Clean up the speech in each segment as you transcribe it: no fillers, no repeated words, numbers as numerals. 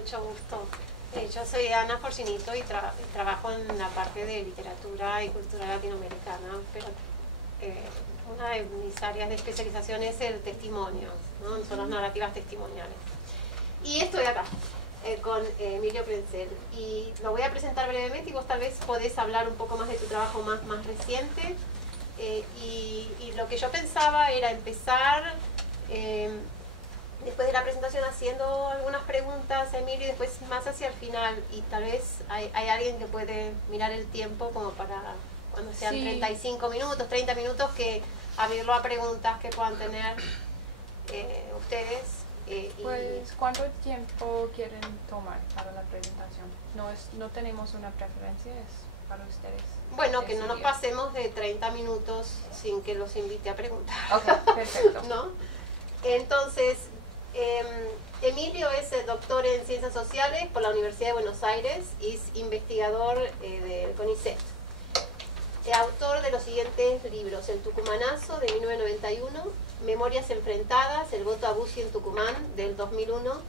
mucho gusto. Yo soy Ana Forcinito y trabajo en la parte de literatura y cultura latinoamericana, pero una de mis áreas de especialización es el testimonio, ¿no? Son las narrativas testimoniales. Y estoy acá con Emilio Prenzel y lo voy a presentar brevemente y vos tal vez podés hablar un poco más de tu trabajo más reciente. Y lo que yo pensaba era empezar después de la presentación haciendo algunas preguntas a Emilio y después más hacia el final, y tal vez hay alguien que puede mirar el tiempo como para cuando sean 35 minutos, 30 minutos, que abrirlo a preguntas que puedan tener ustedes. Pues, ¿cuánto tiempo quieren tomar para la presentación? No tenemos una preferencia, es para ustedes. Bueno, que no nos pasemos de 30 minutos sin que los invite a preguntar. Ok, perfecto. ¿No? Entonces, Emilio es doctor en Ciencias Sociales por la Universidad de Buenos Aires y es investigador del CONICET. Autor de los siguientes libros: El Tucumanazo, de 1991, Memorias Enfrentadas, El voto a Bussi en Tucumán, del 2001,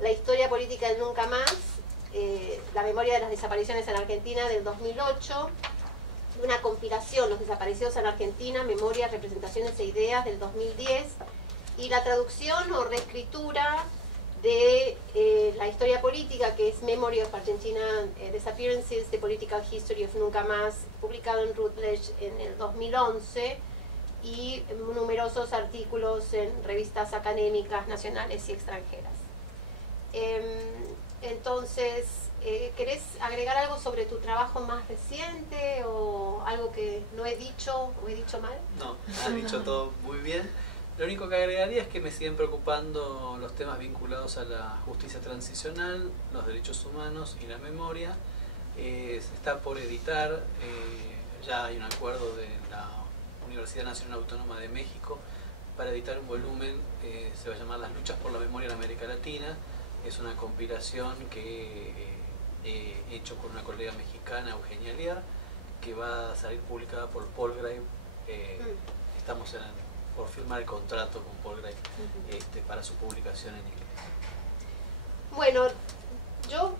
La historia política del nunca más, La memoria de las desapariciones en Argentina, del 2008, una compilación, Los desaparecidos en Argentina, Memorias, representaciones e ideas, del 2010, y la traducción o reescritura de la historia política, que es Memory of Argentina Disappearances, The Political History of Nunca Más, publicado en Routledge en el 2011, y numerosos artículos en revistas académicas nacionales y extranjeras. Entonces, ¿querés agregar algo sobre tu trabajo más reciente o algo que no he dicho o he dicho mal? No, has dicho todo muy bien. Lo único que agregaría es que me siguen preocupando los temas vinculados a la justicia transicional, los derechos humanos y la memoria. Se está por editar, ya hay un acuerdo de la Universidad Nacional Autónoma de México para editar un volumen, se va a llamar Las luchas por la memoria en América Latina. Es una compilación que he hecho con una colega mexicana, Eugenia Liar, que va a salir publicada por Palgrave. Estamos por firmar el contrato con Palgrave para su publicación en inglés. Bueno, yo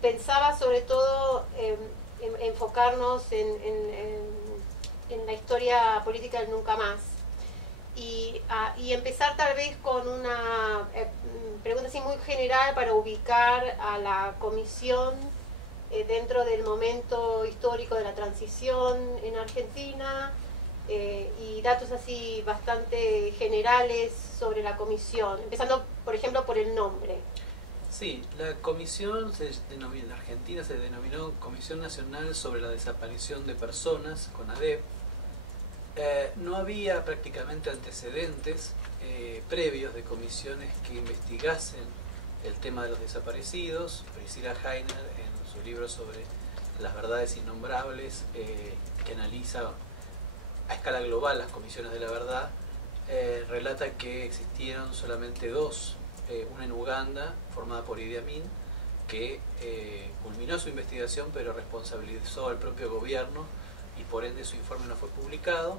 pensaba sobre todo enfocarnos en la historia política del nunca más y empezar tal vez con una pregunta así muy general para ubicar a la comisión dentro del momento histórico de la transición en Argentina, y datos así bastante generales sobre la comisión, empezando por ejemplo por el nombre. Sí, la comisión en Argentina se denominó Comisión Nacional sobre la Desaparición de Personas, CONADEP. No había prácticamente antecedentes previos de comisiones que investigasen el tema de los desaparecidos. Priscilla Heiner, en su libro sobre las verdades innombrables, que analiza a escala global las comisiones de la verdad, relata que existieron solamente dos, una en Uganda, formada por Idi Amin, que culminó su investigación pero responsabilizó al propio gobierno y por ende su informe no fue publicado,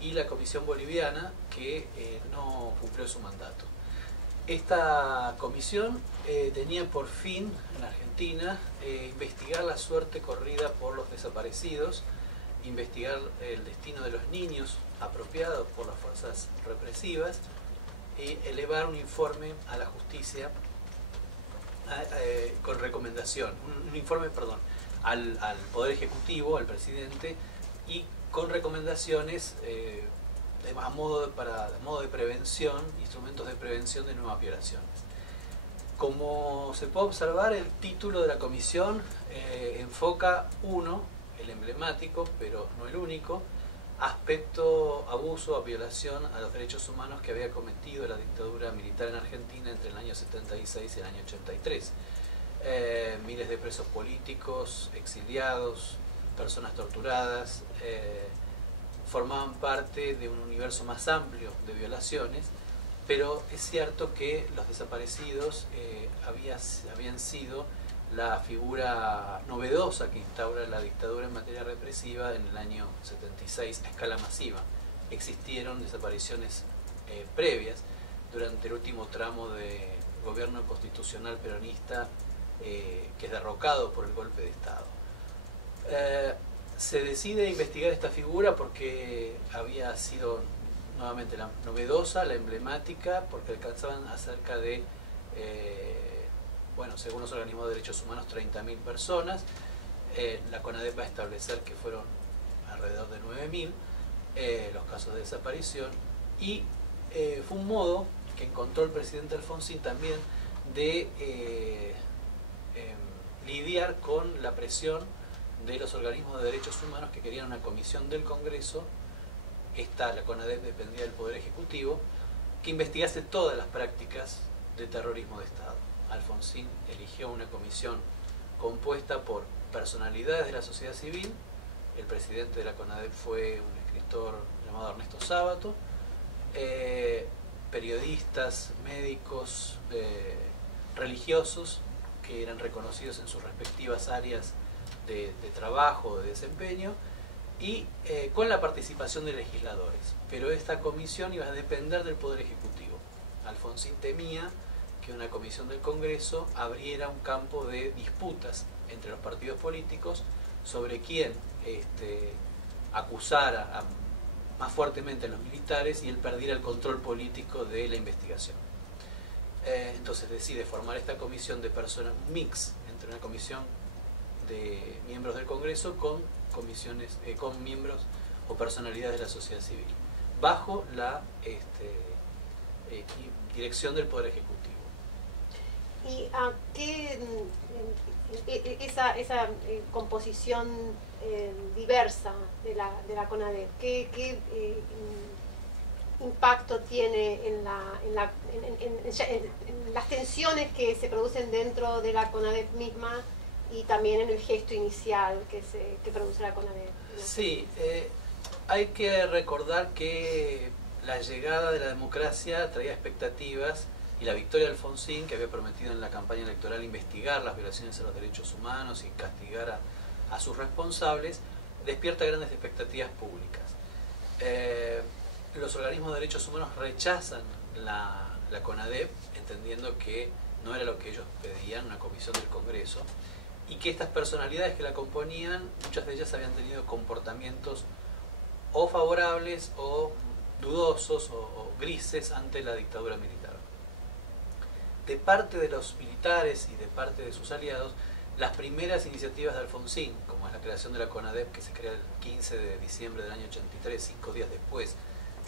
y la comisión boliviana, que no cumplió su mandato. Esta comisión tenía por fin en Argentina investigar la suerte corrida por los desaparecidos, investigar el destino de los niños apropiados por las fuerzas represivas y elevar un informe a la justicia con recomendación, un informe, perdón, al Poder Ejecutivo, al presidente, y con recomendaciones a modo de prevención, instrumentos de prevención de nuevas violaciones. Como se puede observar, el título de la comisión enfoca el emblemático, pero no el único, aspecto, abuso o violación a los derechos humanos que había cometido la dictadura militar en Argentina entre el año 76 y el año 83. Miles de presos políticos, exiliados, personas torturadas, formaban parte de un universo más amplio de violaciones, pero es cierto que los desaparecidos habían sido la figura novedosa que instaura la dictadura en materia represiva en el año 76 a escala masiva. Existieron desapariciones previas durante el último tramo de gobierno constitucional peronista que es derrocado por el golpe de Estado. Se decide investigar esta figura porque había sido nuevamente la novedosa, la emblemática, porque alcanzaban acerca de, bueno, según los organismos de derechos humanos, 30.000 personas. La CONADEP va a establecer que fueron alrededor de 9.000 los casos de desaparición, y fue un modo que encontró el presidente Alfonsín también de lidiar con la presión de los organismos de derechos humanos que querían una comisión del Congreso. La CONADEP dependía del Poder Ejecutivo, que investigase todas las prácticas de terrorismo de Estado. Alfonsín eligió una comisión compuesta por personalidades de la sociedad civil. El presidente de la CONADEP fue un escritor llamado Ernesto Sábato, periodistas, médicos, religiosos, que eran reconocidos en sus respectivas áreas de trabajo, de desempeño, y con la participación de legisladores. Pero esta comisión iba a depender del Poder Ejecutivo. Alfonsín temía que una comisión del Congreso abriera un campo de disputas entre los partidos políticos sobre quién acusara más fuertemente a los militares y él perdiera el control político de la investigación. Entonces decide formar esta comisión de personas, un mix entre una comisión de miembros del Congreso con miembros o personalidades de la sociedad civil, bajo la dirección del Poder Ejecutivo. ¿Y a qué esa composición diversa de la CONADEP, qué impacto tiene en las tensiones que se producen dentro de la CONADEP misma y también en el gesto inicial que produce la CONADEP? Sí, hay que recordar que la llegada de la democracia traía expectativas, y la victoria de Alfonsín, que había prometido en la campaña electoral investigar las violaciones a los derechos humanos y castigar a sus responsables, despierta grandes expectativas públicas. Los organismos de derechos humanos rechazan la CONADEP, entendiendo que no era lo que ellos pedían, una comisión del Congreso, y que estas personalidades que la componían, muchas de ellas habían tenido comportamientos o favorables o dudosos o grises ante la dictadura militar. De parte de los militares y de parte de sus aliados, las primeras iniciativas de Alfonsín, como es la creación de la CONADEP, que se crea el 15 de diciembre del año 83, 5 días después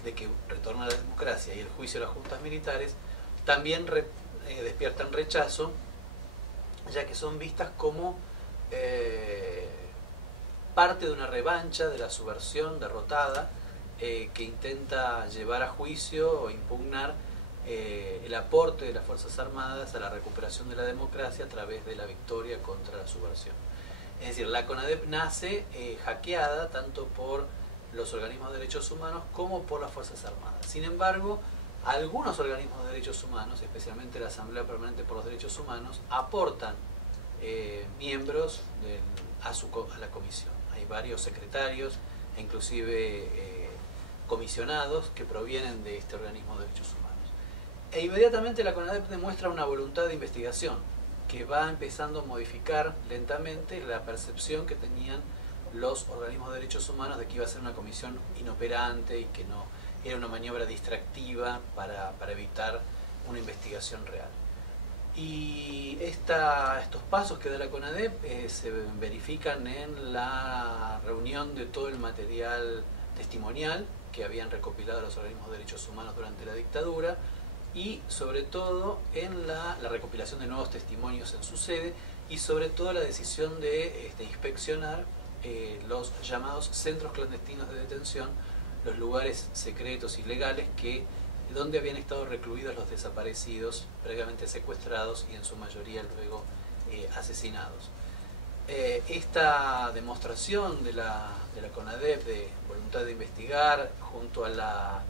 de que retorna la democracia, y el juicio de las juntas militares, también despiertan rechazo, ya que son vistas como parte de una revancha de la subversión derrotada, que intenta llevar a juicio o impugnar el aporte de las Fuerzas Armadas a la recuperación de la democracia a través de la victoria contra la subversión. Es decir, la CONADEP nace hackeada tanto por los organismos de derechos humanos como por las Fuerzas Armadas. Sin embargo, algunos organismos de derechos humanos, especialmente la Asamblea Permanente por los Derechos Humanos, aportan miembros a la comisión. Hay varios secretarios e inclusive comisionados que provienen de este organismo de derechos humanos. E inmediatamente la CONADEP demuestra una voluntad de investigación que va empezando a modificar lentamente la percepción que tenían los organismos de derechos humanos de que iba a ser una comisión inoperante y que no era una maniobra distractiva para evitar una investigación real. Y estos pasos que da la CONADEP se verifican en la reunión de todo el material testimonial que habían recopilado los organismos de derechos humanos durante la dictadura, y sobre todo en la recopilación de nuevos testimonios en su sede, y sobre todo la decisión de inspeccionar los llamados centros clandestinos de detención, los lugares secretos ilegales donde habían estado recluidos los desaparecidos, previamente secuestrados y en su mayoría luego asesinados. Esta demostración de la CONADEP de voluntad de investigar, junto a la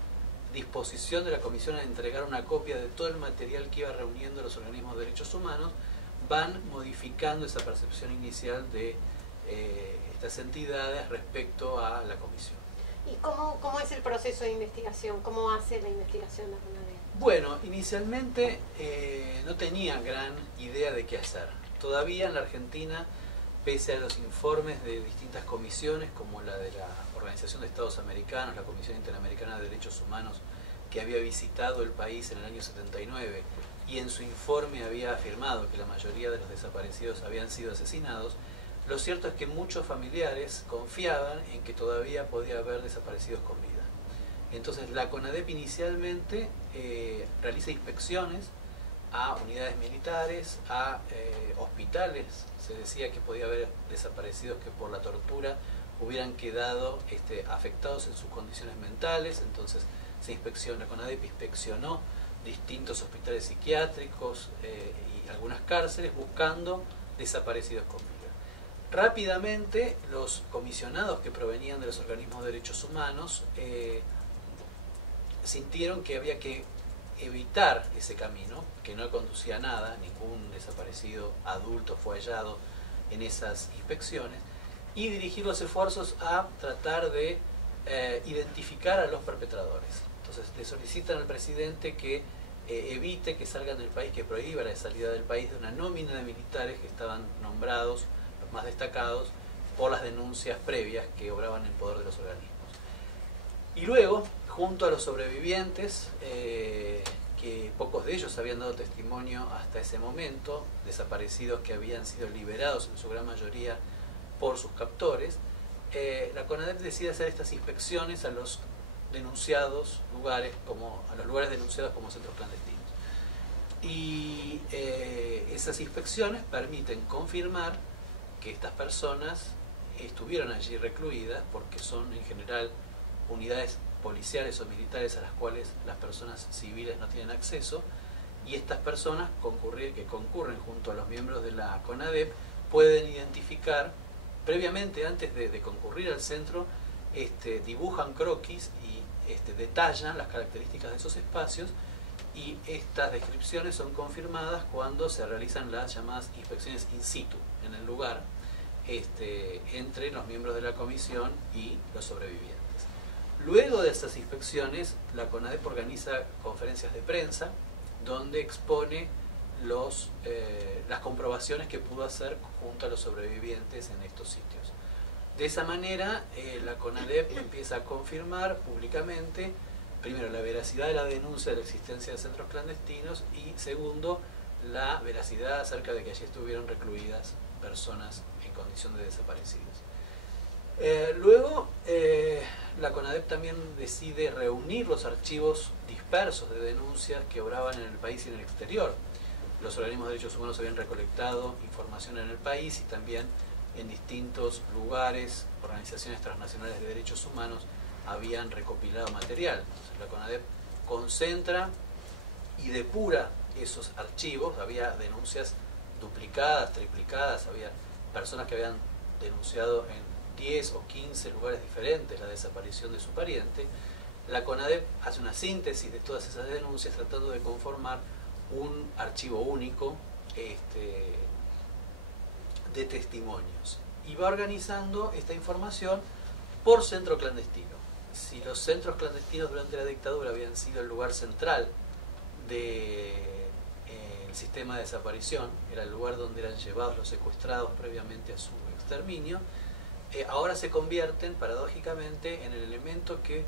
disposición de la comisión a entregar una copia de todo el material que iba reuniendo los organismos de derechos humanos, van modificando esa percepción inicial de estas entidades respecto a la comisión. ¿Y cómo es el proceso de investigación? ¿Cómo hace la investigación la CONADEP? Bueno, inicialmente no tenía gran idea de qué hacer. Todavía en la Argentina, pese a los informes de distintas comisiones, como la de la Organización de Estados Americanos, la Comisión Interamericana de Derechos Humanos, que había visitado el país en el año 79 y en su informe había afirmado que la mayoría de los desaparecidos habían sido asesinados, lo cierto es que muchos familiares confiaban en que todavía podía haber desaparecidos con vida. Entonces la CONADEP inicialmente realiza inspecciones a unidades militares, a hospitales. Se decía que podía haber desaparecidos que por la tortura hubieran quedado afectados en sus condiciones mentales. Entonces la CONADEP inspeccionó distintos hospitales psiquiátricos y algunas cárceles buscando desaparecidos con vida. Rápidamente los comisionados que provenían de los organismos de derechos humanos sintieron que había que evitar ese camino, que no conducía a nada, ningún desaparecido adulto fue hallado en esas inspecciones, y dirigir los esfuerzos a tratar de identificar a los perpetradores. Entonces le solicitan al presidente que evite que salgan del país, que prohíba la salida del país de una nómina de militares que estaban nombrados, los más destacados, por las denuncias previas que obraban en poder de los organismos. Y luego, junto a los sobrevivientes, que pocos de ellos habían dado testimonio hasta ese momento, desaparecidos que habían sido liberados en su gran mayoría por sus captores, la CONADEP decide hacer estas inspecciones a los denunciados lugares, a los lugares denunciados como centros clandestinos. Y esas inspecciones permiten confirmar que estas personas estuvieron allí recluidas, porque son en general unidades policiales o militares a las cuales las personas civiles no tienen acceso, y estas personas que concurren junto a los miembros de la CONADEP pueden identificar previamente, antes de concurrir al centro, dibujan croquis y detallan las características de esos espacios, y estas descripciones son confirmadas cuando se realizan las llamadas inspecciones in situ en el lugar, entre los miembros de la comisión y los sobrevivientes. Luego de estas inspecciones, la CONADEP organiza conferencias de prensa donde expone las comprobaciones que pudo hacer junto a los sobrevivientes en estos sitios. De esa manera, la CONADEP empieza a confirmar públicamente, primero, la veracidad de la denuncia de la existencia de centros clandestinos, y segundo, la veracidad acerca de que allí estuvieron recluidas personas en condición de desaparecidos. Luego, la CONADEP también decide reunir los archivos dispersos de denuncias que obraban en el país y en el exterior. Los organismos de derechos humanos habían recolectado información en el país y también en distintos lugares, organizaciones transnacionales de derechos humanos habían recopilado material. Entonces, la CONADEP concentra y depura esos archivos. Había denuncias duplicadas, triplicadas, había personas que habían denunciado en 10 o 15 lugares diferentes la desaparición de su pariente. La CONADEP hace una síntesis de todas esas denuncias tratando de conformar un archivo único de testimonios, y va organizando esta información por centro clandestino. Si los centros clandestinos durante la dictadura habían sido el lugar central del sistema de desaparición, era el lugar donde eran llevados los secuestrados previamente a su exterminio, ahora se convierten paradójicamente en el elemento que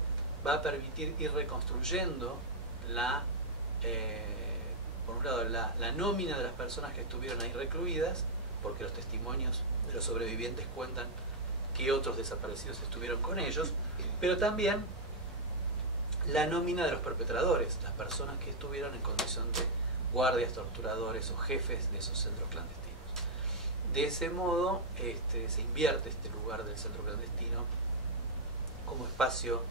va a permitir ir reconstruyendo por un lado la nómina de las personas que estuvieron ahí recluidas, porque los testimonios de los sobrevivientes cuentan que otros desaparecidos estuvieron con ellos, pero también la nómina de los perpetradores, las personas que estuvieron en condición de guardias, torturadores o jefes de esos centros clandestinos. De ese modo se invierte este lugar del centro clandestino como espacio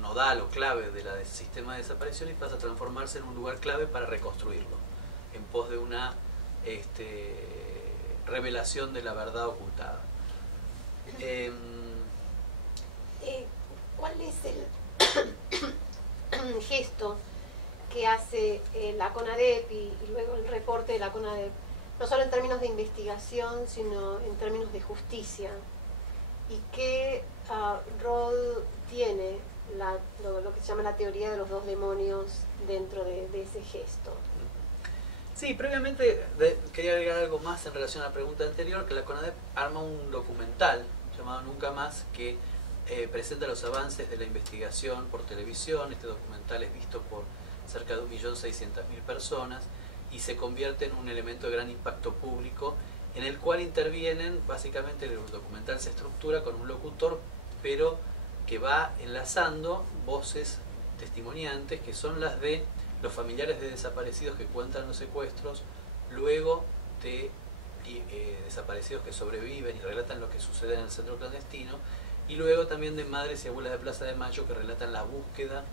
nodal o clave del sistema de desaparición, y pasa a transformarse en un lugar clave para reconstruirlo, en pos de una revelación de la verdad ocultada. ¿Cuál es el gesto que hace la CONADEP y luego el reporte de la CONADEP, no solo en términos de investigación, sino en términos de justicia? ¿Y qué rol tiene lo que se llama la teoría de los dos demonios dentro de ese gesto. Sí, previamente quería agregar algo más en relación a la pregunta anterior, que la CONADEP arma un documental llamado Nunca Más, que presenta los avances de la investigación por televisión. Este documental es visto por cerca de 1.600.000 personas y se convierte en un elemento de gran impacto público, en el cual intervienen, básicamente el documental se estructura con un locutor, pero que va enlazando voces testimoniantes, que son las de los familiares de desaparecidos que cuentan los secuestros, luego de desaparecidos que sobreviven y relatan lo que sucede en el centro clandestino, y luego también de madres y abuelas de Plaza de Mayo que relatan la búsqueda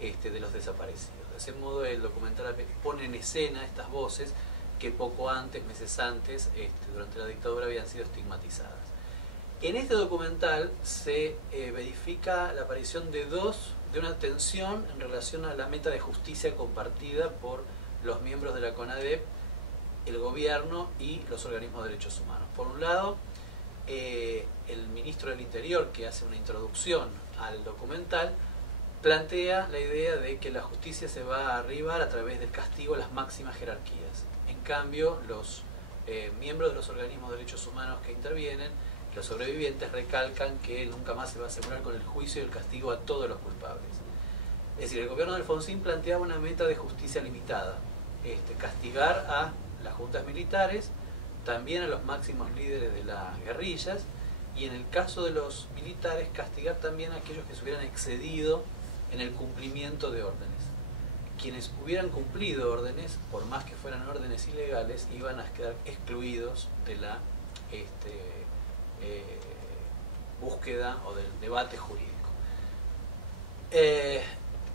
de los desaparecidos. De ese modo el documental pone en escena estas voces que poco antes, meses antes, durante la dictadura habían sido estigmatizadas. En este documental se verifica la aparición de una tensión en relación a la meta de justicia compartida por los miembros de la CONADEP, el gobierno y los organismos de derechos humanos. Por un lado, el ministro del Interior, que hace una introducción al documental, plantea la idea de que la justicia se va a arribar a través del castigo a las máximas jerarquías. En cambio, los miembros de los organismos de derechos humanos que intervienen, los sobrevivientes, recalcan que nunca más se va a asegurar con el juicio y el castigo a todos los culpables. Es decir, el gobierno de Alfonsín planteaba una meta de justicia limitada, castigar a las juntas militares, también a los máximos líderes de las guerrillas, y en el caso de los militares, castigar también a aquellos que se hubieran excedido en el cumplimiento de órdenes. Quienes hubieran cumplido órdenes, por más que fueran órdenes ilegales, iban a quedar excluidos de la búsqueda o del debate jurídico.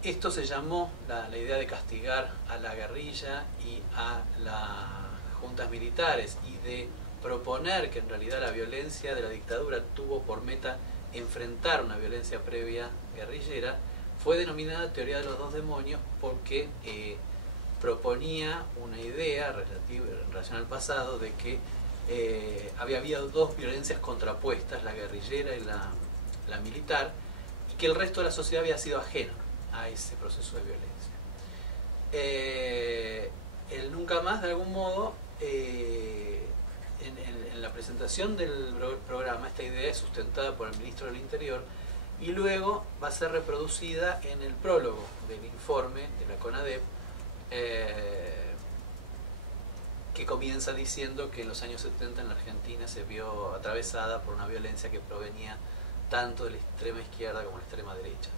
Esto se llamó la idea de castigar a la guerrilla y a las juntas militares, y de proponer que en realidad la violencia de la dictadura tuvo por meta enfrentar una violencia previa guerrillera, fue denominada teoría de los dos demonios porque proponía una idea relativa en relación al pasado de que había habido dos violencias contrapuestas, la guerrillera y la militar, y que el resto de la sociedad había sido ajeno a ese proceso de violencia. El Nunca Más, de algún modo, en la presentación del programa, esta idea es sustentada por el ministro del Interior y luego va a ser reproducida en el prólogo del informe de la CONADEP, que comienza diciendo que en los años 70 en la Argentina se vio atravesada por una violencia que provenía tanto de la extrema izquierda como de la extrema derecha.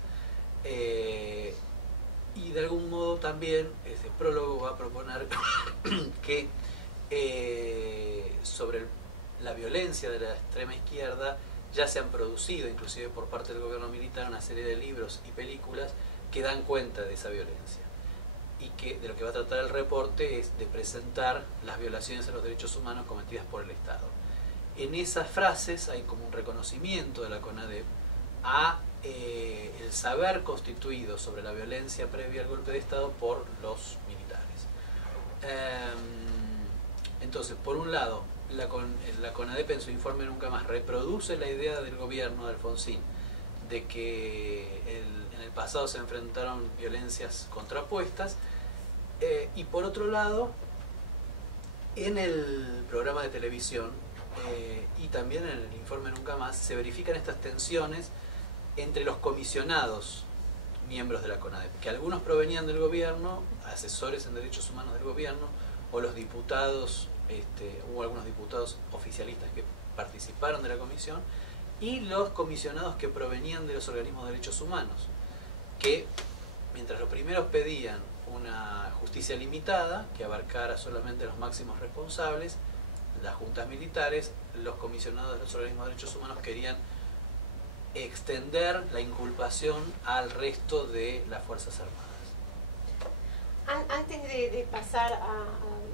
Y de algún modo también ese prólogo va a proponer que sobre la violencia de la extrema izquierda ya se han producido, inclusive por parte del gobierno militar, una serie de libros y películas que dan cuenta de esa violencia, y que de lo que va a tratar el reporte es de presentar las violaciones a los derechos humanos cometidas por el Estado. En esas frases hay como un reconocimiento de la CONADEP a el saber constituido sobre la violencia previa al golpe de Estado por los militares. Entonces, por un lado, la CONADEP en su informe Nunca Más reproduce la idea del gobierno de Alfonsín de que en el pasado se enfrentaron violencias contrapuestas, y por otro lado, en el programa de televisión y también en el informe Nunca Más se verifican estas tensiones entre los comisionados miembros de la CONADEP, que algunos provenían del gobierno, asesores en derechos humanos del gobierno, o los diputados, hubo algunos diputados oficialistas que participaron de la comisión, y los comisionados que provenían de los organismos de derechos humanos, que mientras los primeros pedían una justicia limitada, que abarcara solamente a los máximos responsables, las juntas militares, los comisionados de los organismos de derechos humanos querían extender la inculpación al resto de las Fuerzas Armadas. Antes de pasar a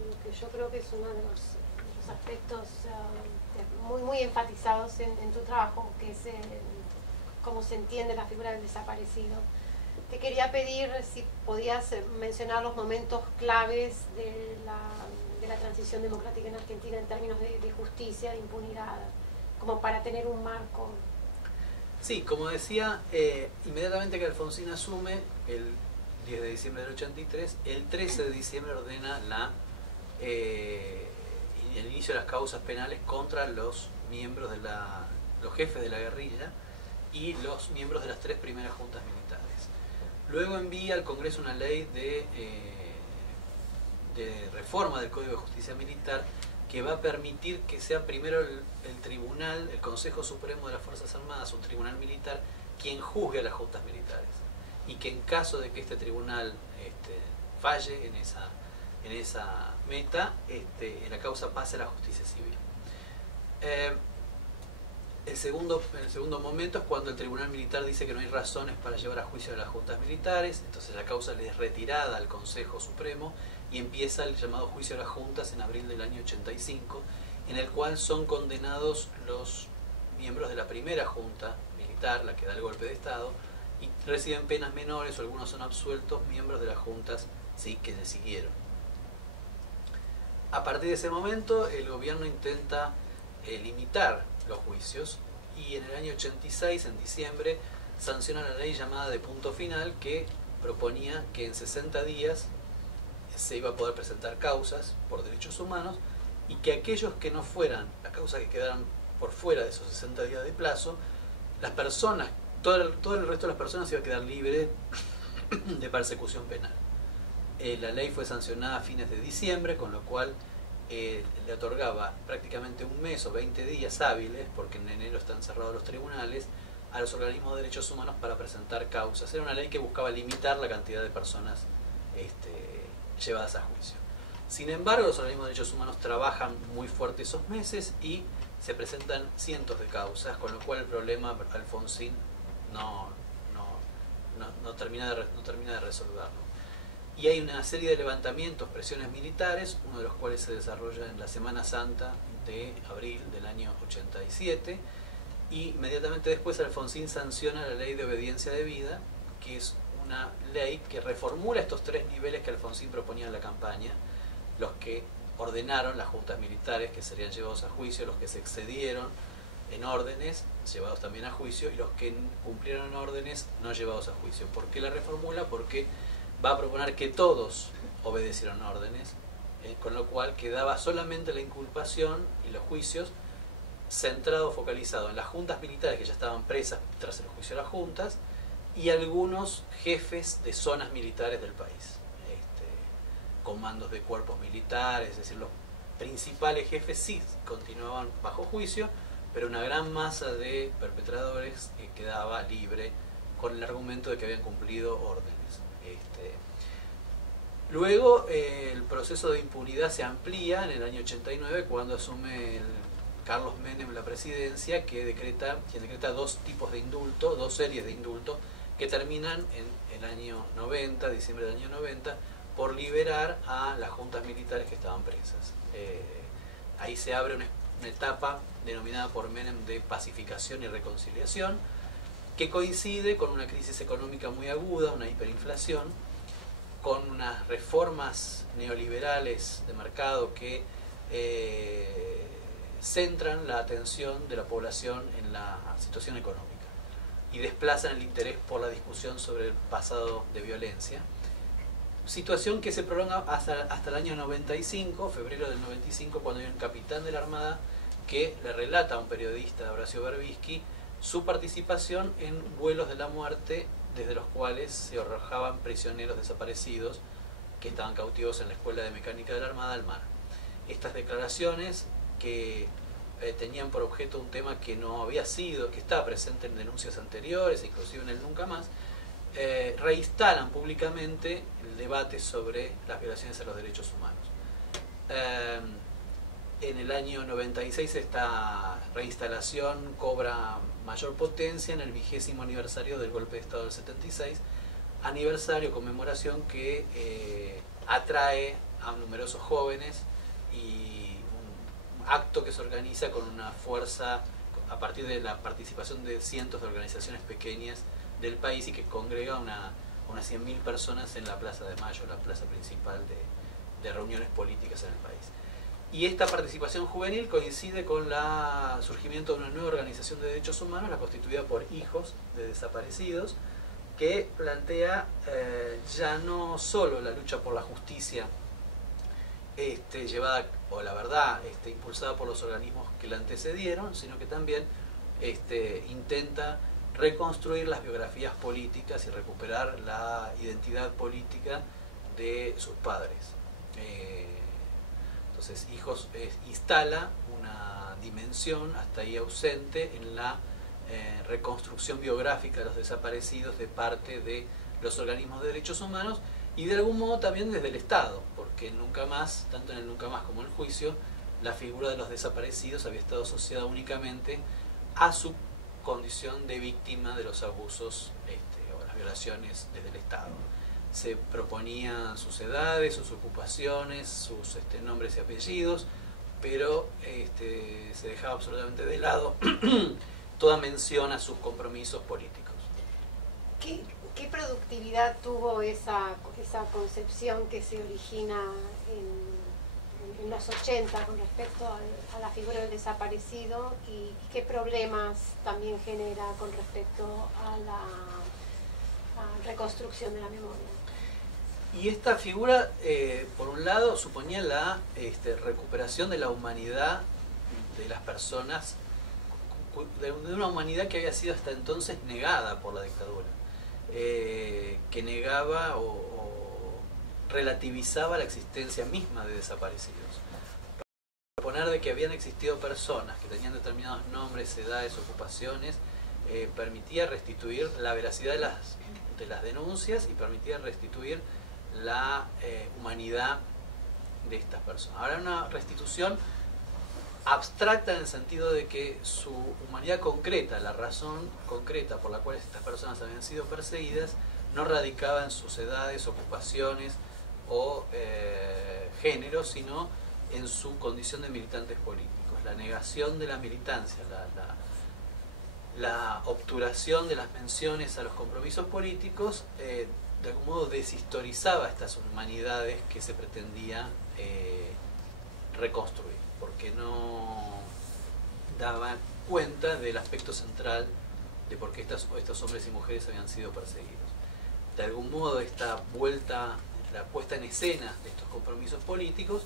lo que yo creo que es uno de los aspectos muy enfatizados en tu trabajo, que es cómo se entiende la figura del desaparecido, te quería pedir si podías mencionar los momentos claves de la transición democrática en Argentina en términos de justicia, de impunidad, como para tener un marco. Sí, como decía, inmediatamente que Alfonsín asume, el 10 de diciembre del 83, el 13 de diciembre ordena el inicio de las causas penales contra los miembros los jefes de la guerrilla y los miembros de las 3 primeras juntas militares. Luego envía al Congreso una ley de reforma del Código de Justicia Militar que va a permitir que sea primero el tribunal, el Consejo Supremo de las Fuerzas Armadas, un tribunal militar, quien juzgue a las juntas militares. Y que en caso de que este tribunal falle en esa meta, la causa pase a la justicia civil. El segundo momento es cuando el tribunal militar dice que no hay razones para llevar a juicio a las juntas militares, entonces la causa le es retirada al Consejo Supremo y empieza el llamado juicio a las juntas en abril del año 85, en el cual son condenados los miembros de la primera junta militar, la que da el golpe de Estado, y reciben penas menores o algunos son absueltos miembros de las juntas sí, que le siguieron. A partir de ese momento el gobierno intenta limitar los juicios y en el año 86, en diciembre, sanciona la ley llamada de punto final que proponía que en 60 días se iba a poder presentar causas por derechos humanos y que aquellos que no fueran, las causas que quedaran por fuera de esos 60 días de plazo, las personas, todo el resto de las personas iba a quedar libre de persecución penal. La ley fue sancionada a fines de diciembre, con lo cual le otorgaba prácticamente un mes o 20 días hábiles, porque en enero están cerrados los tribunales, a los organismos de derechos humanos para presentar causas. Era una ley que buscaba limitar la cantidad de personas llevadas a juicio. Sin embargo, los organismos de derechos humanos trabajan muy fuerte esos meses y se presentan cientos de causas, con lo cual el problema Alfonsín no termina de resolverlo. Y hay una serie de levantamientos, presiones militares, uno de los cuales se desarrolla en la Semana Santa de abril del año 87, y inmediatamente después Alfonsín sanciona la ley de obediencia debida, que es una ley que reformula estos 3 niveles que Alfonsín proponía en la campaña: los que ordenaron las juntas militares, que serían llevados a juicio; los que se excedieron en órdenes, llevados también a juicio; y los que cumplieron órdenes, no llevados a juicio. ¿Por qué la reformula? Porque va a proponer que todos obedecieron órdenes, con lo cual quedaba solamente la inculpación y los juicios centrado, focalizado en las juntas militares que ya estaban presas tras el juicio de las juntas y algunos jefes de zonas militares del país, comandos de cuerpos militares, es decir, los principales jefes sí continuaban bajo juicio, pero una gran masa de perpetradores quedaba libre con el argumento de que habían cumplido órdenes. Luego el proceso de impunidad se amplía en el año 89 cuando asume Carlos Menem la presidencia, quien decreta 2 tipos de indulto, 2 series de indulto que terminan en el año 90, diciembre del año 90, por liberar a las juntas militares que estaban presas. Ahí se abre una etapa denominada por Menem de pacificación y reconciliación, que coincide con una crisis económica muy aguda, una hiperinflación, con unas reformas neoliberales de mercado que centran la atención de la población en la situación económica y desplazan el interés por la discusión sobre el pasado de violencia. Situación que se prolonga hasta el año 95, febrero del 95, cuando hay un capitán de la Armada que le relata a un periodista, Horacio Berbisky, su participación en vuelos de la muerte desde los cuales se arrojaban prisioneros desaparecidos que estaban cautivos en la Escuela de Mecánica de la Armada al mar. Estas declaraciones, que tenían por objeto un tema que no había sido, que estaba presente en denuncias anteriores, inclusive en el Nunca Más, reinstalan públicamente el debate sobre las violaciones a los derechos humanos. En el año 96 esta reinstalación cobra mayor potencia en el 20º aniversario del golpe de Estado del 76, aniversario, conmemoración que atrae a numerosos jóvenes y un acto que se organiza con una fuerza a partir de la participación de cientos de organizaciones pequeñas del país y que congrega unas 100.000 personas en la Plaza de Mayo, la plaza principal de reuniones políticas en el país. Y esta participación juvenil coincide con el surgimiento de una nueva organización de derechos humanos, la constituida por hijos de desaparecidos, que plantea ya no solo la lucha por la justicia llevada, o la verdad, impulsada por los organismos que la antecedieron, sino que también intenta reconstruir las biografías políticas y recuperar la identidad política de sus padres. Entonces, Hijos instala una dimensión hasta ahí ausente en la reconstrucción biográfica de los desaparecidos de parte de los organismos de derechos humanos y de algún modo también desde el Estado, porque nunca más, tanto en el Nunca Más como en el juicio, la figura de los desaparecidos había estado asociada únicamente a su condición de víctima de los abusos o las violaciones desde el Estado. Se proponían sus edades, sus ocupaciones, sus nombres y apellidos, pero se dejaba absolutamente de lado toda mención a sus compromisos políticos. ¿Qué productividad tuvo esa concepción que se origina en los 80 con respecto a la figura del desaparecido y qué problemas también genera con respecto a la reconstrucción de la memoria? Y esta figura, por un lado, suponía la recuperación de la humanidad de las personas, de una humanidad que había sido hasta entonces negada por la dictadura, que negaba o relativizaba la existencia misma de desaparecidos. Proponer de que habían existido personas que tenían determinados nombres, edades, ocupaciones, permitía restituir la veracidad de las denuncias y permitía restituir la humanidad de estas personas. Ahora, una restitución abstracta en el sentido de que su humanidad concreta, la razón concreta por la cual estas personas habían sido perseguidas, no radicaba en sus edades, ocupaciones o género, sino en su condición de militantes políticos. La negación de la militancia, la obturación de las menciones a los compromisos políticos, de algún modo deshistorizaba estas humanidades que se pretendía reconstruir, porque no daba cuenta del aspecto central de por qué estos hombres y mujeres habían sido perseguidos. De algún modo, esta vuelta, la puesta en escena de estos compromisos políticos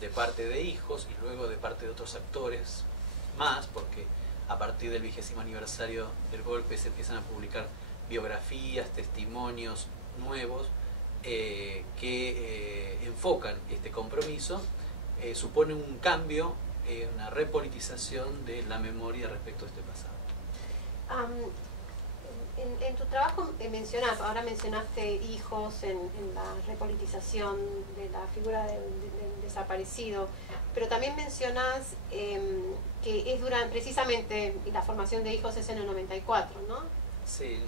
de parte de Hijos y luego de parte de otros actores más, porque a partir del 20º aniversario del golpe se empiezan a publicar biografías, testimonios nuevos que enfocan este compromiso, supone un cambio, una repolitización de la memoria respecto a este pasado. En tu trabajo ahora mencionaste Hijos en la repolitización de la figura del desaparecido, pero también mencionas que es precisamente la formación de Hijos es en el 94, ¿no? Sí,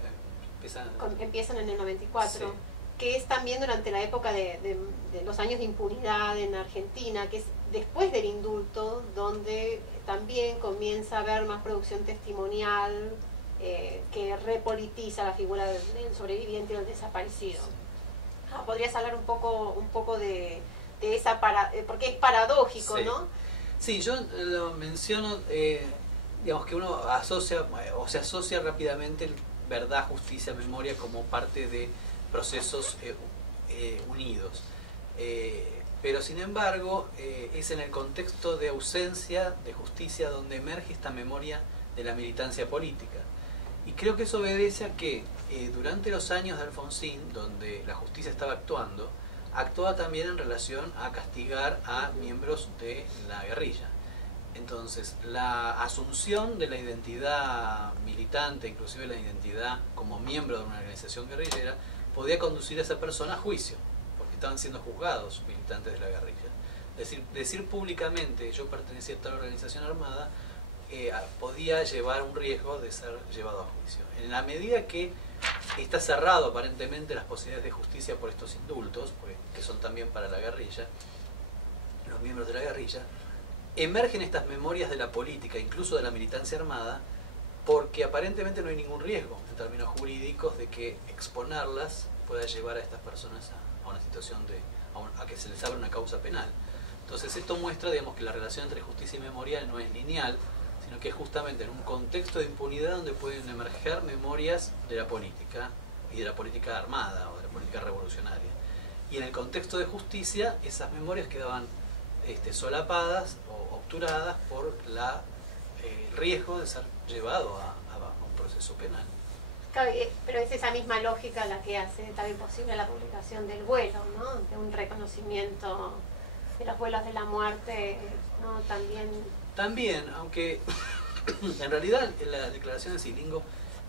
empiezan en el 94, sí. Que es también durante la época de los años de impunidad en Argentina, que es después del indulto, donde también comienza a haber más producción testimonial, que repolitiza la figura del sobreviviente y del desaparecido. ¿Podrías hablar un poco de esa porque es paradójico, sí, ¿no? Sí, yo lo menciono, digamos que uno asocia o se asocia rápidamente verdad, justicia, memoria como parte de procesos unidos. Pero sin embargo, es en el contexto de ausencia de justicia donde emerge esta memoria de la militancia política. Y creo que eso obedece a que durante los años de Alfonsín, donde la justicia estaba actuaba también en relación a castigar a miembros de la guerrilla. Entonces, la asunción de la identidad militante, inclusive la identidad como miembro de una organización guerrillera, podía conducir a esa persona a juicio, porque estaban siendo juzgados militantes de la guerrilla. Decir públicamente yo pertenecía a tal organización armada podía llevar un riesgo de ser llevado a juicio. En la medida que está cerrado aparentemente las posibilidades de justicia por estos indultos, que son también para la guerrilla, los miembros de la guerrilla, emergen estas memorias de la política, incluso de la militancia armada, porque aparentemente no hay ningún riesgo en términos jurídicos de que exponerlas pueda llevar a estas personas a una situación a que se les abra una causa penal. Entonces esto muestra, digamos, que la relación entre justicia y memorial no es lineal, sino que es justamente en un contexto de impunidad donde pueden emerger memorias de la política y de la política armada o de la política revolucionaria. Y en el contexto de justicia, esas memorias quedaban solapadas o obturadas por el riesgo de ser llevado a un proceso penal. Claro, pero es esa misma lógica la que hace también posible la publicación del vuelo, ¿no? De un reconocimiento de los vuelos de la muerte, ¿no? También, aunque en realidad la declaración de Scilingo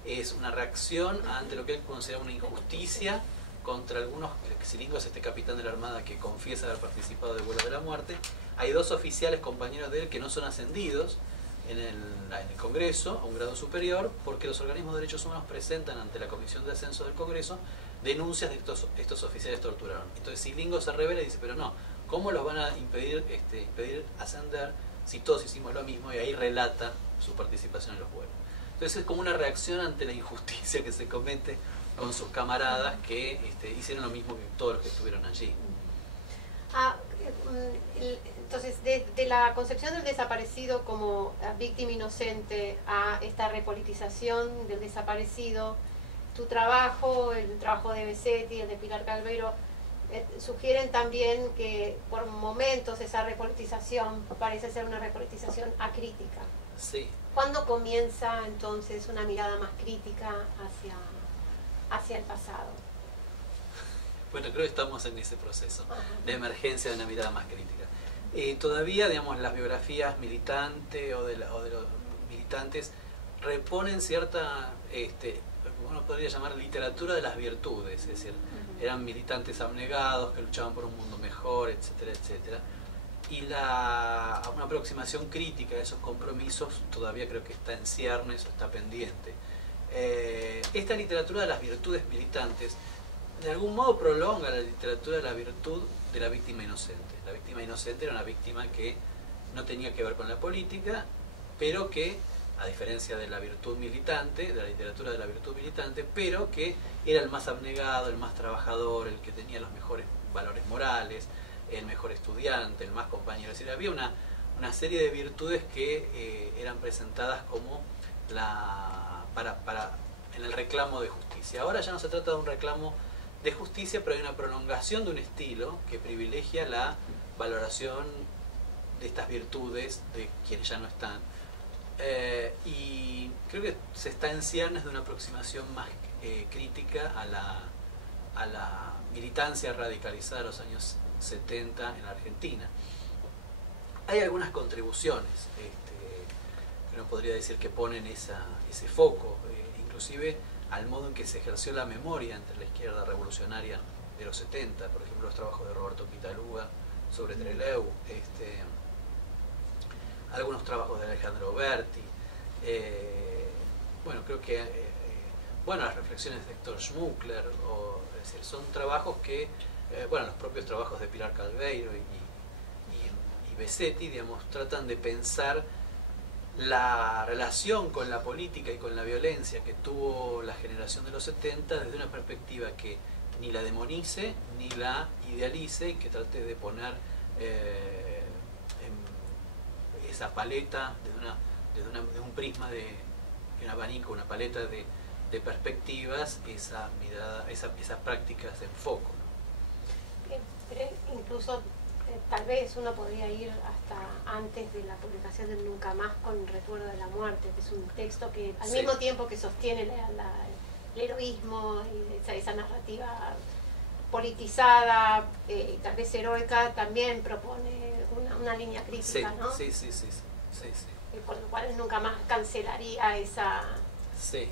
es una reacción ante lo que él considera una injusticia contra algunos. Scilingo es este capitán de la Armada que confiesa haber participado del vuelo de la muerte. Hay 2 oficiales compañeros de él que no son ascendidos en el Congreso a un grado superior porque los organismos de derechos humanos presentan ante la Comisión de Ascenso del Congreso denuncias de que estos oficiales torturaron. Entonces Scilingo se revela y dice, pero no, ¿cómo los van a impedir ascender si todos hicimos lo mismo? Y ahí relata su participación en los vuelos. Entonces es como una reacción ante la injusticia que se comete con sus camaradas que hicieron lo mismo que todos los que estuvieron allí. Entonces, de la concepción del desaparecido como víctima inocente a esta repolitización del desaparecido, tu trabajo, el trabajo de Besetti, el de Pilar Calveiro, sugieren también que por momentos esa repolitización parece ser una repolitización acrítica. Sí. ¿Cuándo comienza entonces una mirada más crítica hacia el pasado? Bueno, creo que estamos en ese proceso de emergencia de una mirada más crítica. Todavía, digamos, las biografías militantes o de los militantes reponen cierta, uno podría llamar literatura de las virtudes, es decir, eran militantes abnegados que luchaban por un mundo mejor, etcétera, etcétera. Y una aproximación crítica de esos compromisos todavía creo que está en ciernes o está pendiente. Esta literatura de las virtudes militantes de algún modo prolonga la literatura de la virtud de la víctima inocente. La víctima inocente era una víctima que no tenía que ver con la política, pero que, a diferencia de la virtud militante, de la literatura de la virtud militante, pero que era el más abnegado, el más trabajador, el que tenía los mejores valores morales, el mejor estudiante, el más compañero. Es decir, había una serie de virtudes que eran presentadas como en el reclamo de justicia. Ahora ya no se trata de un reclamo de justicia, pero hay una prolongación de un estilo que privilegia la valoración de estas virtudes de quienes ya no están. Y creo que se está en ciernes de una aproximación más crítica a la militancia radicalizada de los años 70 en la Argentina. Hay algunas contribuciones que uno podría decir que ponen ese foco, inclusive al modo en que se ejerció la memoria entre la izquierda revolucionaria de los 70, por ejemplo los trabajos de Roberto Pitaluga sobre Trelew, algunos trabajos de Alejandro Berti, bueno, creo que las reflexiones de Héctor Schmuckler, es decir, son trabajos que, los propios trabajos de Pilar Calveiro y Besetti, digamos, tratan de pensar la relación con la política y con la violencia que tuvo la generación de los 70 desde una perspectiva que ni la demonice ni la idealice, y que trate de poner en esa paleta desde un prisma de un abanico, una paleta de perspectivas, esa mirada, esas prácticas de foco, ¿no? Pero incluso tal vez uno podría ir hasta antes de la publicación de Nunca Más con Recuerdo de la Muerte, que es un texto que al mismo tiempo que sostiene el heroísmo y esa narrativa politizada, tal vez heroica, también propone una línea crítica, ¿no? Sí. Por lo cual Nunca Más cancelaría esa... Sí,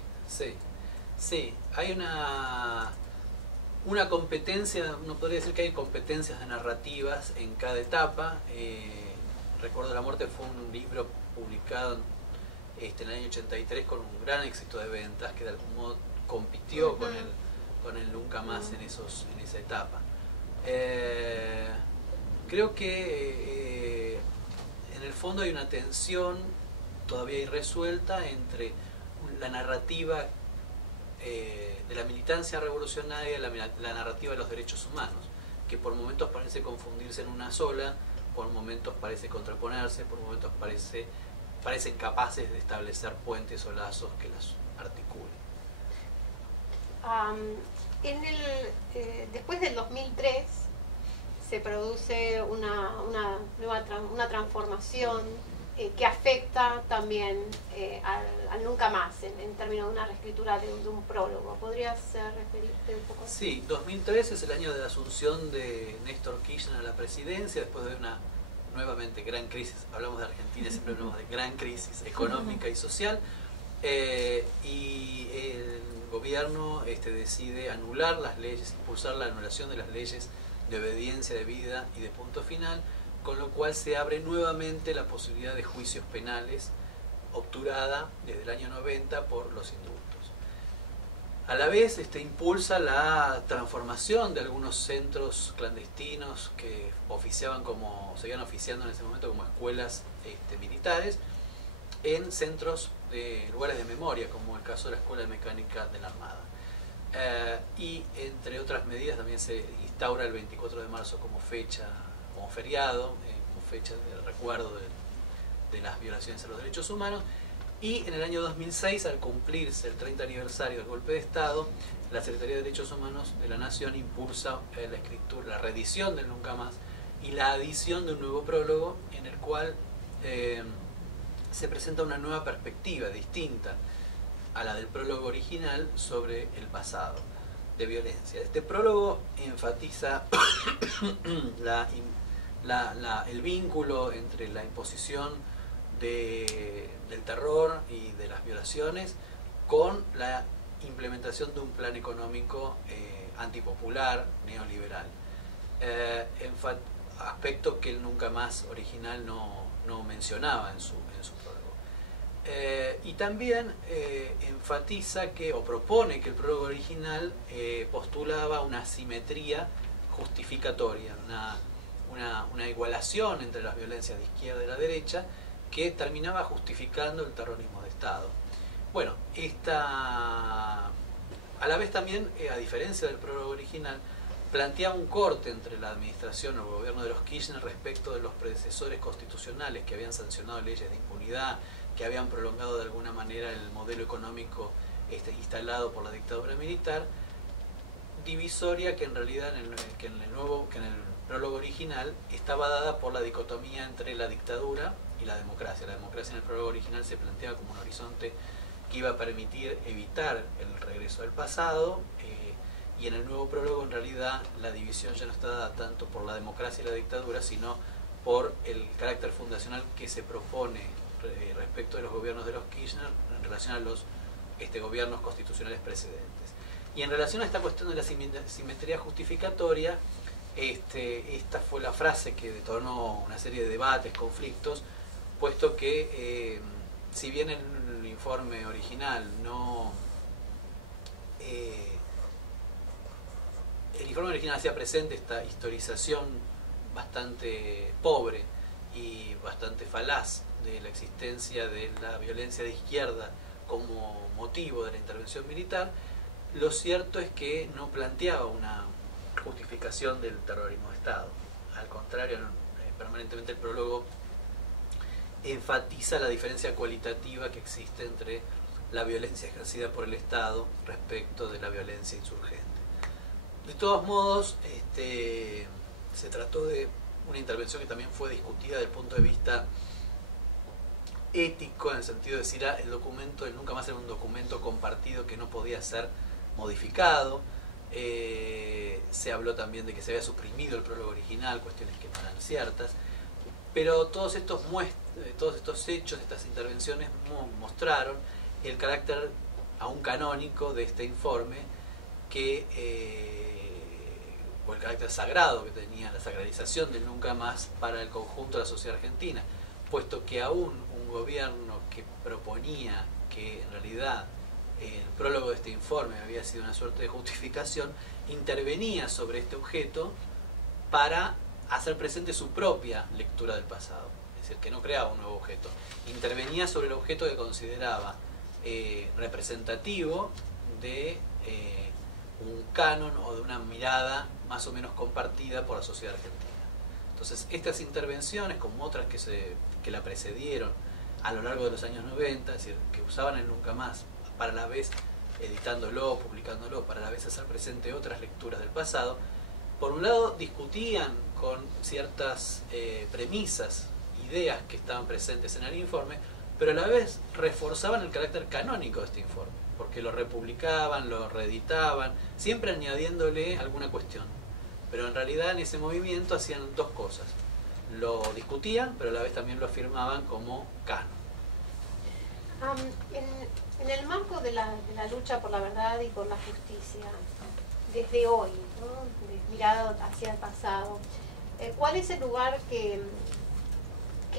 hay una competencia, uno podría decir que hay competencias de narrativas en cada etapa. Recuerdo de la Muerte fue un libro publicado en el año 83 con un gran éxito de ventas que de algún modo compitió con el Nunca Más en esa etapa. Creo que en el fondo hay una tensión todavía irresuelta entre la narrativa de la militancia revolucionaria y la narrativa de los derechos humanos, que por momentos parece confundirse en una sola, por momentos parece contraponerse, por momentos parecen capaces de establecer puentes o lazos que las articulen. Después del 2003 se produce una transformación que afecta también al nunca más, en términos de una reescritura de un prólogo. ¿Podrías referirte un poco? Sí, 2003 es el año de la asunción de Néstor Kirchner a la presidencia, después de una nuevamente gran crisis. Hablamos de Argentina, siempre hablamos de gran crisis económica y social, y el gobierno decide anular las leyes, impulsar la anulación de las leyes de obediencia debida y de punto final, con lo cual se abre nuevamente la posibilidad de juicios penales, obturada desde el año 90 por los indultos. A la vez impulsa la transformación de algunos centros clandestinos que seguían oficiando en ese momento como escuelas militares, en centros de lugares de memoria, como el caso de la Escuela de Mecánica de la Armada. Y entre otras medidas también se instaura el 24 de marzo como feriado, como fecha de recuerdo de las violaciones a los derechos humanos. Y en el año 2006, al cumplirse el 30 aniversario del golpe de Estado, la Secretaría de Derechos Humanos de la Nación impulsa la reedición del Nunca Más y la adición de un nuevo prólogo en el cual se presenta una nueva perspectiva distinta a la del prólogo original sobre el pasado de violencia. Este prólogo enfatiza el vínculo entre la imposición del terror y de las violaciones con la implementación de un plan económico antipopular, neoliberal. Aspecto que el Nunca Más original no mencionaba en su prólogo. Y también enfatiza o propone que el prólogo original postulaba una simetría justificatoria, una igualación entre las violencias de izquierda y la derecha que terminaba justificando el terrorismo de Estado. Bueno, a la vez también, a diferencia del prólogo original, planteaba un corte entre la administración o el gobierno de los Kirchner respecto de los predecesores constitucionales que habían sancionado leyes de impunidad, que habían prolongado de alguna manera el modelo económico instalado por la dictadura militar, divisoria que en realidad en el prólogo original estaba dada por la dicotomía entre la dictadura y la democracia. La democracia en el prólogo original se planteaba como un horizonte que iba a permitir evitar el regreso al pasado, y en el nuevo prólogo en realidad la división ya no está dada tanto por la democracia y la dictadura, sino por el carácter fundacional que se propone respecto de los gobiernos de los Kirchner en relación a los gobiernos constitucionales precedentes. Y en relación a esta cuestión de la simetría justificatoria, esta fue la frase que detonó una serie de debates, conflictos, puesto que si bien en el informe original el informe original hacía presente esta historización bastante pobre y bastante falaz de la existencia de la violencia de izquierda como motivo de la intervención militar, lo cierto es que no planteaba una justificación del terrorismo de Estado. Al contrario, permanentemente el prólogo enfatiza la diferencia cualitativa que existe entre la violencia ejercida por el Estado respecto de la violencia insurgente. De todos modos, se trató de una intervención que también fue discutida desde el punto de vista ético, en el sentido de decir, el documento, el Nunca Más era un documento compartido que no podía ser modificado. Se habló también de que se había suprimido el prólogo original, cuestiones que no eran ciertas, pero todos estos hechos, estas intervenciones mostraron el carácter aún canónico de este informe, o el carácter sagrado que tenía, la sacralización del Nunca Más para el conjunto de la sociedad argentina, puesto que aún un gobierno que proponía que en realidad el prólogo de este informe había sido una suerte de justificación, intervenía sobre este objeto para hacer presente su propia lectura del pasado, es decir, que no creaba un nuevo objeto, intervenía sobre el objeto que consideraba representativo de un canon o de una mirada más o menos compartida por la sociedad argentina. Entonces, estas intervenciones, como otras que la precedieron a lo largo de los años 90, es decir, que usaban el Nunca Más para a la vez editándolo, publicándolo, para a la vez hacer presente otras lecturas del pasado, por un lado discutían con ciertas premisas, ideas que estaban presentes en el informe, pero a la vez reforzaban el carácter canónico de este informe, porque lo republicaban, lo reeditaban, siempre añadiéndole alguna cuestión. Pero en realidad en ese movimiento hacían dos cosas: lo discutían, pero a la vez también lo afirmaban como canon. En el marco de la lucha por la verdad y por la justicia, desde hoy, ¿no? Mirado hacia el pasado, ¿cuál es el lugar que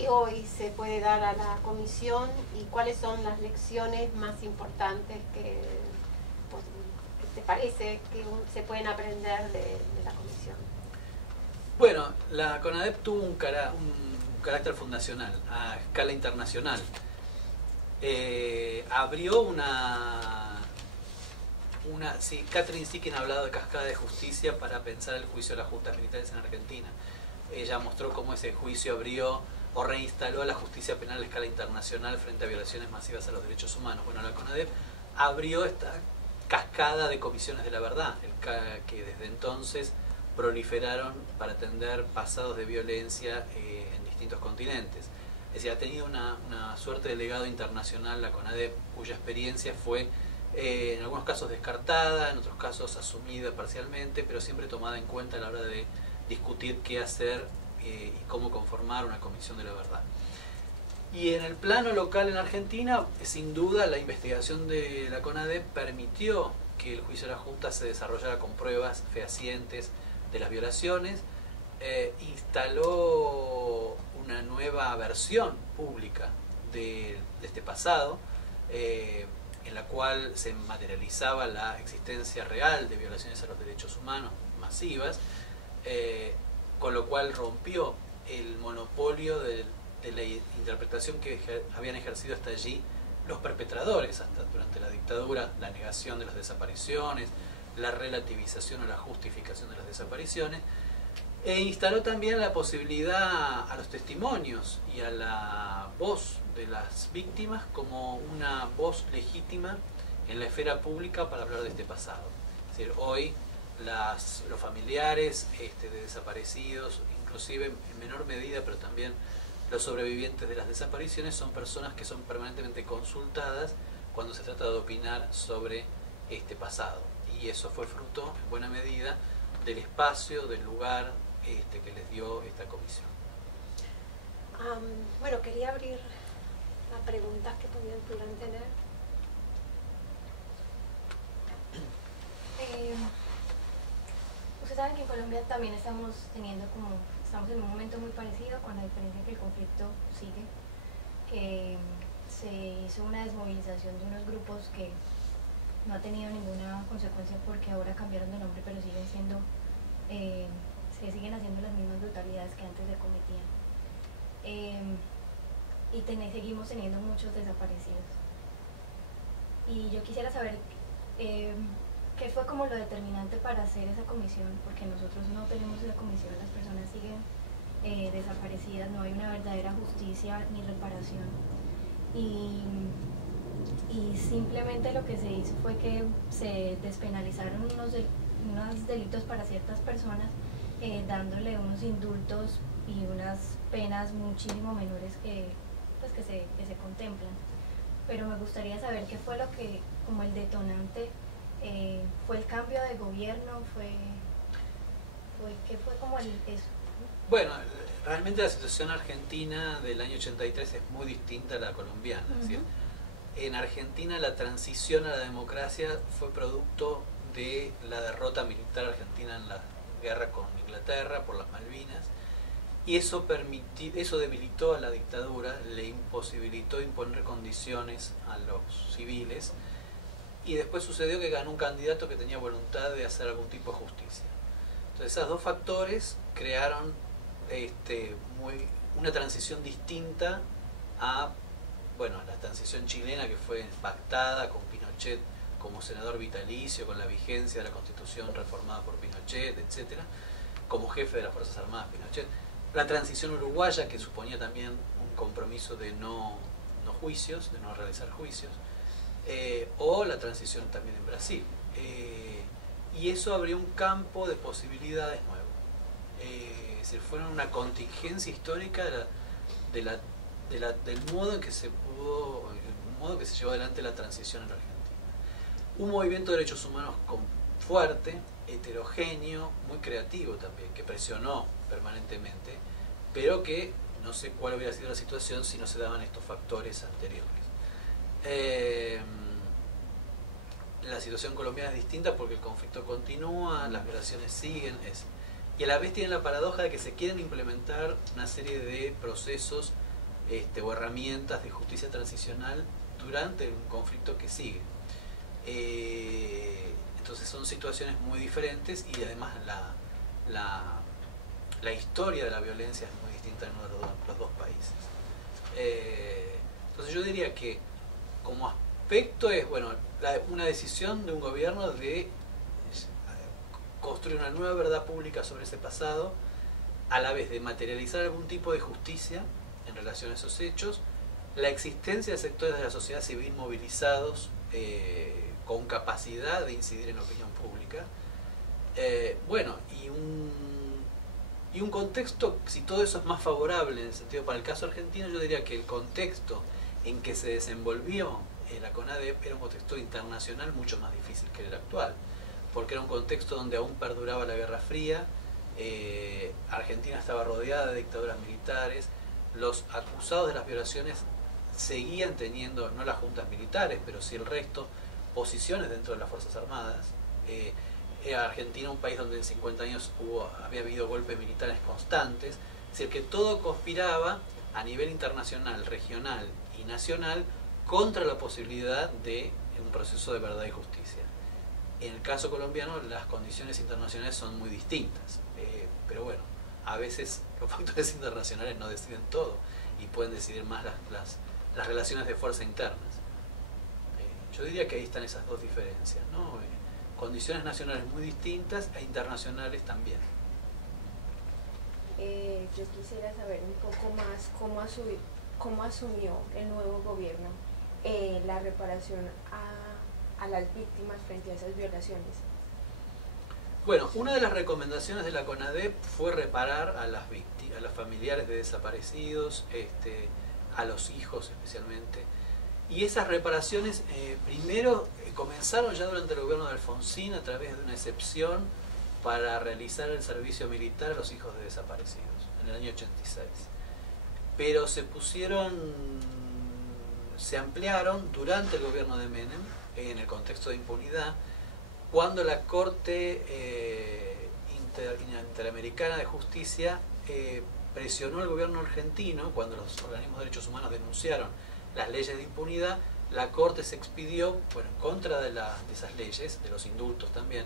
hoy se puede dar a la comisión y cuáles son las lecciones más importantes que te parece que se pueden aprender de la comisión? Bueno, la CONADEP tuvo un carácter fundacional a escala internacional. Abrió sí, Catherine Sikin ha hablado de cascada de justicia para pensar el juicio de las justas militares en Argentina. Ella mostró cómo ese juicio abrió o reinstaló a la justicia penal a escala internacional frente a violaciones masivas a los derechos humanos. Bueno, la CONADEP abrió esta cascada de comisiones de la verdad, que desde entonces proliferaron para atender pasados de violencia en distintos continentes. Es decir, ha tenido una suerte de legado internacional la CONADEP, cuya experiencia fue en algunos casos descartada, en otros casos asumida parcialmente, pero siempre tomada en cuenta a la hora de discutir qué hacer y cómo conformar una comisión de la verdad. Y en el plano local en Argentina, sin duda la investigación de la CONADEP permitió que el juicio de la Junta se desarrollara con pruebas fehacientes de las violaciones, instaló una nueva versión pública de este pasado, en la cual se materializaba la existencia real de violaciones a los derechos humanos masivas, con lo cual rompió el monopolio de la interpretación que habían ejercido hasta allí los perpetradores, hasta durante la dictadura, la negación de las desapariciones, la relativización o la justificación de las desapariciones, e instaló también la posibilidad a los testimonios y a la voz de las víctimas como una voz legítima en la esfera pública para hablar de este pasado. Es decir, hoy los familiares de desaparecidos, inclusive en menor medida, pero también los sobrevivientes de las desapariciones, son personas que son permanentemente consultadas cuando se trata de opinar sobre este pasado. Y eso fue fruto, en buena medida, del espacio, del lugar que les dio esta comisión. Bueno, quería abrir las preguntas que pudieran tener. Ustedes saben que en Colombia también estamos en un momento muy parecido, con la diferencia que el conflicto sigue, que se hizo una desmovilización de unos grupos que no ha tenido ninguna consecuencia porque ahora cambiaron de nombre, pero siguen haciendo las mismas brutalidades que antes se cometían. Seguimos teniendo muchos desaparecidos. Y yo quisiera saber qué fue como lo determinante para hacer esa comisión, porque nosotros no tenemos esa comisión, las personas siguen desaparecidas, no hay una verdadera justicia ni reparación. Y simplemente lo que se hizo fue que se despenalizaron unos delitos para ciertas personas, dándole unos indultos y unas penas muchísimo menores que se contemplan. Pero me gustaría saber qué fue lo que, como el detonante, fue el cambio de gobierno, ¿qué fue como eso? Bueno, realmente la situación argentina del año 83 es muy distinta a la colombiana. Es decir, en Argentina la transición a la democracia fue producto de la derrota militar argentina en la guerra con Inglaterra por las Malvinas, y eso debilitó a la dictadura, le imposibilitó imponer condiciones a los civiles, y después sucedió que ganó un candidato que tenía voluntad de hacer algún tipo de justicia. Entonces esos dos factores crearon una transición distinta a la transición chilena, que fue pactada con Pinochet como senador vitalicio, con la vigencia de la Constitución reformada por Pinochet, etcétera, como jefe de las Fuerzas Armadas Pinochet. la transición uruguaya, que suponía también un compromiso de no juicios, de no realizar juicios, o la transición también en Brasil. Y eso abrió un campo de posibilidades nuevo. Es decir, fueron una contingencia histórica del modo en que se pudo, el modo que se llevó adelante la transición en la Argentina. Un movimiento de derechos humanos fuerte, heterogéneo, muy creativo también, que presionó permanentemente, pero que no sé cuál hubiera sido la situación si no se daban estos factores anteriores. La situación colombiana es distinta porque el conflicto continúa, las violaciones siguen, y a la vez tienen la paradoja de que se quieren implementar una serie de procesos o herramientas de justicia transicional durante un conflicto que sigue. Entonces son situaciones muy diferentes y además la historia de la violencia es muy distinta en los dos países. Entonces yo diría que como aspecto es, bueno, una decisión de un gobierno de construir una nueva verdad pública sobre ese pasado, a la vez de materializar algún tipo de justicia en relación a esos hechos, la existencia de sectores de la sociedad civil movilizados con capacidad de incidir en la opinión pública, bueno, y un contexto, si todo eso es más favorable en el sentido para el caso argentino, yo diría que el contexto en que se desenvolvió la CONADEP era un contexto internacional mucho más difícil que el actual, porque era un contexto donde aún perduraba la Guerra Fría, Argentina estaba rodeada de dictaduras militares, los acusados de las violaciones seguían teniendo, no las juntas militares, pero sí el resto, posiciones dentro de las Fuerzas Armadas. Argentina un país donde en 50 años había habido golpes militares constantes, es decir, que todo conspiraba a nivel internacional, regional y nacional contra la posibilidad de un proceso de verdad y justicia. En el caso colombiano las condiciones internacionales son muy distintas, pero bueno, a veces los factores internacionales no deciden todo y pueden decidir más las relaciones de fuerza internas. Yo diría que ahí están esas dos diferencias, ¿no? Condiciones nacionales muy distintas e internacionales también. Yo quisiera saber un poco más cómo asumió el nuevo gobierno la reparación a las víctimas frente a esas violaciones. Bueno, una de las recomendaciones de la CONADEP fue reparar a las familiares de desaparecidos, a los hijos especialmente. Y esas reparaciones primero comenzaron ya durante el gobierno de Alfonsín a través de una excepción para realizar el servicio militar a los hijos de desaparecidos en el año 86. Pero se ampliaron durante el gobierno de Menem en el contexto de impunidad, cuando la Corte Interamericana de Justicia presionó al gobierno argentino, cuando los organismos de derechos humanos denunciaron las leyes de impunidad, la Corte se expidió, bueno, en contra de esas leyes, de los indultos también,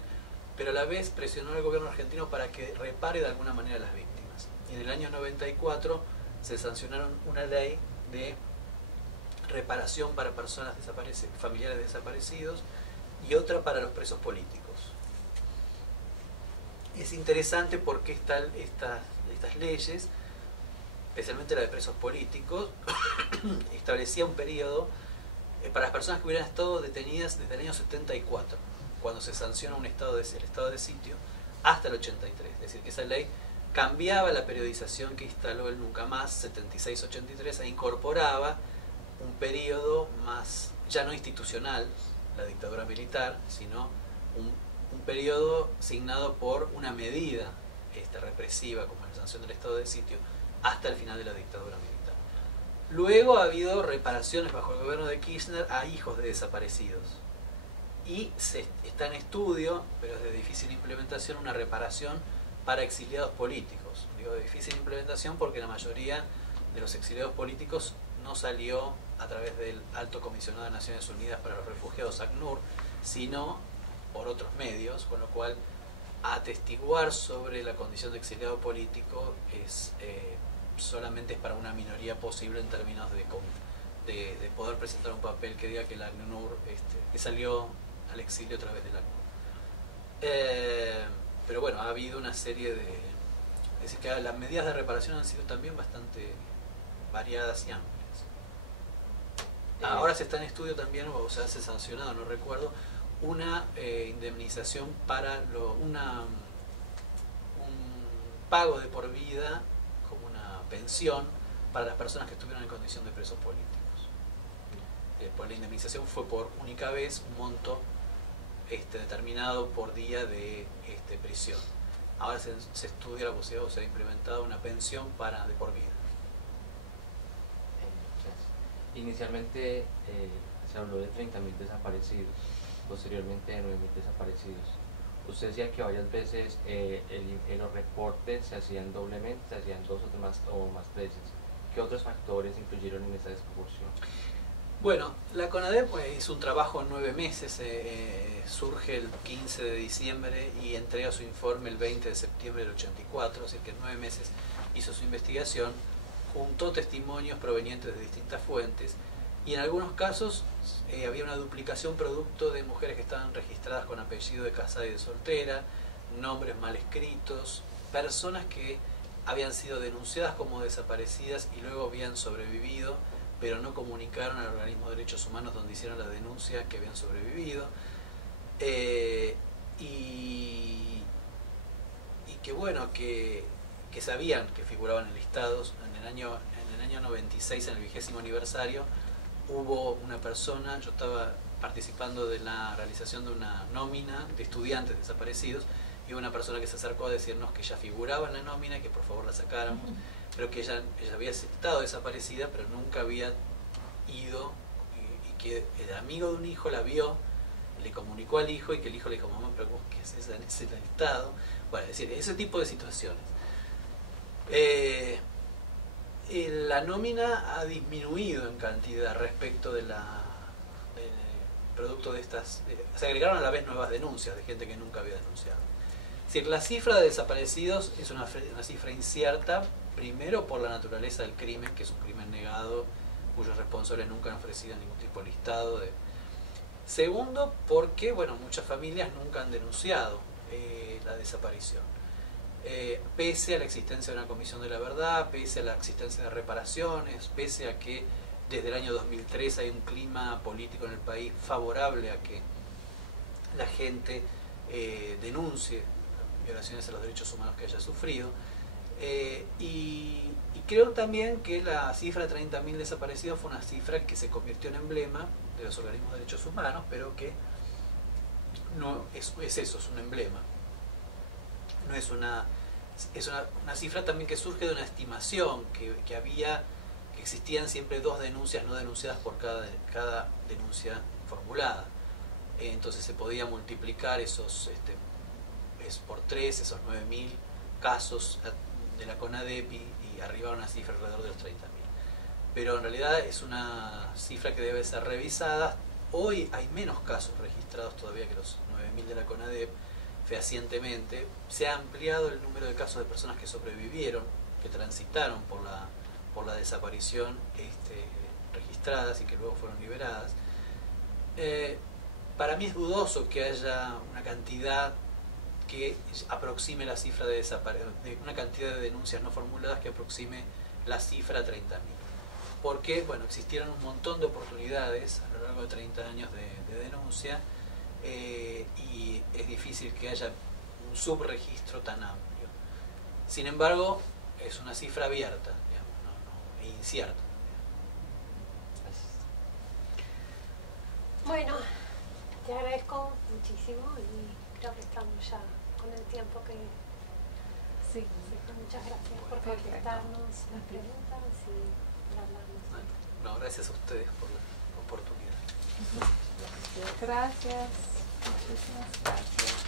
pero a la vez presionó al gobierno argentino para que repare de alguna manera a las víctimas. Y en el año 94 se sancionaron una ley de reparación para personas familiares desaparecidos y otra para los presos políticos. Es interesante porque estas leyes, especialmente la de presos políticos, establecía un periodo para las personas que hubieran estado detenidas desde el año 74, cuando se sanciona el estado de sitio, hasta el 83. Es decir, que esa ley cambiaba la periodización que instaló el Nunca Más 76-83 e incorporaba un periodo más, ya no institucional, la dictadura militar, sino un periodo signado por una medida represiva, como la sanción del estado de sitio, hasta el final de la dictadura militar. Luego ha habido reparaciones bajo el gobierno de Kirchner a hijos de desaparecidos. Y está en estudio, pero es de difícil implementación, una reparación para exiliados políticos. Digo de difícil implementación porque la mayoría de los exiliados políticos no salió a través del Alto Comisionado de Naciones Unidas para los Refugiados, ACNUR, sino por otros medios, con lo cual atestiguar sobre la condición de exiliado político solamente es para una minoría posible en términos de poder presentar un papel que diga que la ACNUR, que salió al exilio a través de la ACNUR. Pero bueno, ha habido una serie decir, que las medidas de reparación han sido también bastante variadas y amplias. Ahora se está en estudio también, o se hace sancionado, no recuerdo, una indemnización para un pago de por vida, como una pensión, para las personas que estuvieron en condición de presos políticos. Pues la indemnización fue por única vez un monto determinado por día de prisión. Ahora se estudia la posibilidad, o se ha implementado una pensión de por vida. Inicialmente se habló de 30.000 desaparecidos, posteriormente de 9.000 desaparecidos. Usted decía que varias veces los reportes se hacían doblemente, se hacían 2 o más veces. ¿Qué otros factores influyeron en esta desproporción? Bueno, la CONADEP hizo un trabajo en 9 meses, surge el 15 de diciembre y entrega su informe el 20 de septiembre del 84, así que en 9 meses hizo su investigación, juntó testimonios provenientes de distintas fuentes y en algunos casos había una duplicación producto de mujeres que estaban registradas con apellido de casada y de soltera, nombres mal escritos, personas que habían sido denunciadas como desaparecidas y luego habían sobrevivido, pero no comunicaron al organismo de derechos humanos donde hicieron la denuncia que habían sobrevivido, y que bueno, que sabían que figuraban en listados. En el año 96, en el 20º aniversario, hubo una persona, yo estaba participando de la realización de una nómina de estudiantes desaparecidos, y hubo una persona que se acercó a decirnos que ya figuraba en la nómina y que por favor la sacáramos, pero que ella había estado desaparecida, pero nunca había ido, y que el amigo de un hijo la vio, le comunicó al hijo, y que el hijo le dijo: mamá, pero ¿qué haces en ese estado? Bueno, es decir, ese tipo de situaciones. La nómina ha disminuido en cantidad respecto del producto de estas. Se agregaron a la vez nuevas denuncias de gente que nunca había denunciado. Es decir, la cifra de desaparecidos es una cifra incierta, primero por la naturaleza del crimen, que es un crimen negado, cuyos responsables nunca han ofrecido ningún tipo de listado. Segundo, porque bueno, muchas familias nunca han denunciado la desaparición. Pese a la existencia de una comisión de la verdad, pese a la existencia de reparaciones, pese a que desde el año 2003 hay un clima político en el país favorable a que la gente denuncie violaciones a los derechos humanos que haya sufrido, y creo también que la cifra de 30.000 desaparecidos fue una cifra que se convirtió en emblema de los organismos de derechos humanos, pero que no es eso, es un emblema. No es una cifra también que surge de una estimación que existían siempre 2 denuncias no denunciadas por cada denuncia formulada. Entonces se podía multiplicar por 3 esos 9.000 casos de la CONADEP y arribar a una cifra alrededor de los 30.000. Pero en realidad es una cifra que debe ser revisada. Hoy hay menos casos registrados todavía que los 9.000 de la CONADEP, fehacientemente. Se ha ampliado el número de casos de personas que sobrevivieron, que transitaron por la desaparición registradas y que luego fueron liberadas. Para mí es dudoso que haya una cantidad que aproxime la cifra de una cantidad de denuncias no formuladas que aproxime la cifra a 30.000. Porque, bueno, existieron un montón de oportunidades a lo largo de 30 años de denuncia, y es difícil que haya un subregistro tan amplio. Sin embargo, es una cifra abierta, digamos, e incierta. Bueno, te agradezco muchísimo y creo que estamos ya con el tiempo que... Sí. Muchas gracias por contestarnos las preguntas y por hablarnos. No, gracias a ustedes por la oportunidad. Gracias. Muchísimas gracias.